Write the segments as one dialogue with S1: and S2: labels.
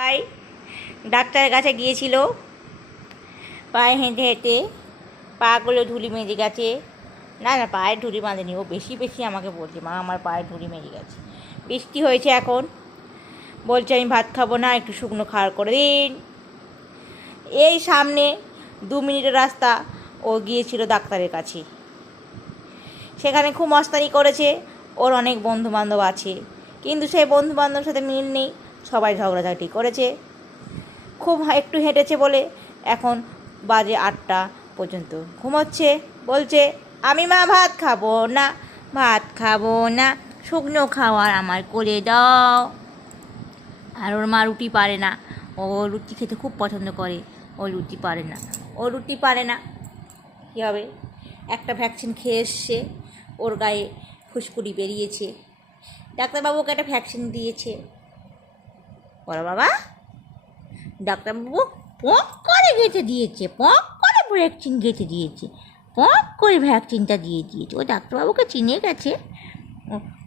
S1: পাই ডাক্তারের কাছে গিয়েছিল, পায়ে হেঁটে হেঁটে পাগুলো ধুলি মেজে গেছে। না না, পায়ের ধুলি বাঁধেনি, ও বেশি বেশি আমাকে বলছে, মা, আমার পায়ে ধুলি মেজে গেছে, বৃষ্টি হয়েছে এখন। বলছে, আমি ভাত খাব না, একটু শুকনো খাওয়ার করে দিন। এই সামনে দু মিনিটের রাস্তা, ও গিয়েছিল ডাক্তারের কাছে। সেখানে খুব মস্তানি করেছে, ওর অনেক বন্ধু বান্ধব আছে, কিন্তু সেই বন্ধু বান্ধবের সাথে মিল নেই। সবাই ঝগড়াঝাটি করেছে। খুব একটু হেঁটেছে বলে এখন বাজে আটটা পর্যন্ত ঘুমোচ্ছে। বলছে, আমি মা ভাত খাব না, ভাত খাব না, শুকনো খাওয়ার আমার করে দাও। আর ওর মা রুটি পারে না। ও রুটি খেতে খুব পছন্দ করে, ও রুটি পারে না। ও রুটি পারে না। কী হবে? একটা ভ্যাকসিন খেয়ে এসছে, ওর গায়ে ফুসকুড়ি বেরিয়েছে। ডাক্তারবাবুকে একটা ভ্যাকসিন দিয়েছে। বলো বাবা। ডাক্তারবাবু, পক করে গেঁথে দিয়েছে, পক করে ভ্যাকসিন গেঁথে দিয়েছে, পক করে ভ্যাকসিনটা দিয়ে দিয়েছে। ও ডাক্তারবাবুকে চিনে গেছে।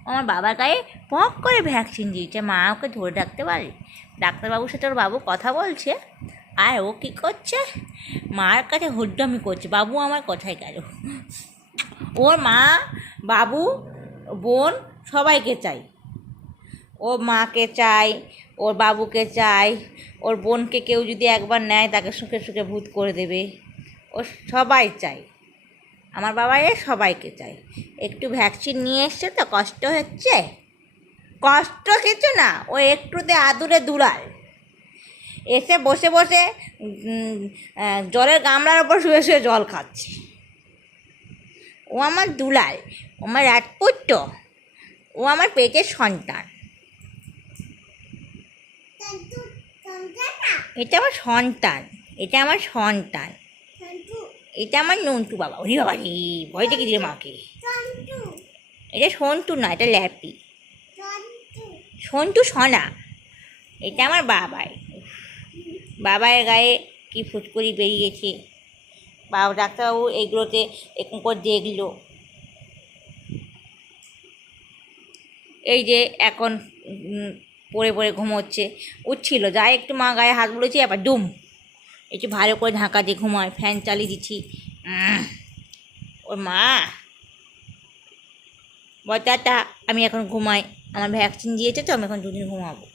S1: আমার বাবার গায়ে পক করে ভ্যাকসিন দিয়েছে, মা ওকে ধরে রাখতে পারে ডাক্তারবাবুর সাথে ওর বাবু কথা বলছে, আর ও কী করছে? মার কাছে হড্ডামি করছে, বাবু আমার কোথায় গেল। ওর মা, বাবু, বোন সবাইকে চাই ও মাকে চাই ওর বাবুকে চাই ওর বোনকে কেউ যদি একবার নেয় তাকে সুখে সুখে ভূত করে দেবে। ও সবাই চাই আমার বাবা এ সবাইকে চাই একটু ভ্যাকসিন নিয়ে এসছে তো কষ্ট হচ্ছে। কষ্ট কিছু না, ও একটুতে আদুরে দুলাল। এসে বসে বসে জলের গামলার ওপর শুয়ে শুয়ে জল খাচ্ছে। ও আমার দুলাল আমার রাজপুত্র, ও আমার পেটের সন্তান। এটা আমার সন্তান এটা আমার সন্তান। এটা আমার নন্টু বাবা ওরে বাবা রে ভয় দেখে দিলে মাকে? এটা সন্তু না এটা ল্যাপি। সন্তু সনা এটা আমার বাবাই। বাবার গায়ে কি ফুটকুরি বেরিয়েছে। বাবা ডাক্তারবাবু এইগুলোতে একটু করে দেখল। এই যে এখন পড়ে পড়ে ঘুমোচ্ছে। উঠছিল, যাই একটু মা গায়ে হাত বলেছি আবার ডুম। একটু ভালো করে ঢাকা দিয়ে ঘুমায়, ফ্যান চালিয়ে দিচ্ছি। ওর মা, বল টাটা আমি এখন ঘুমাই। আমার ভ্যাকসিন দিয়েছে তো, আমি এখন দুদিন ঘুমাবো।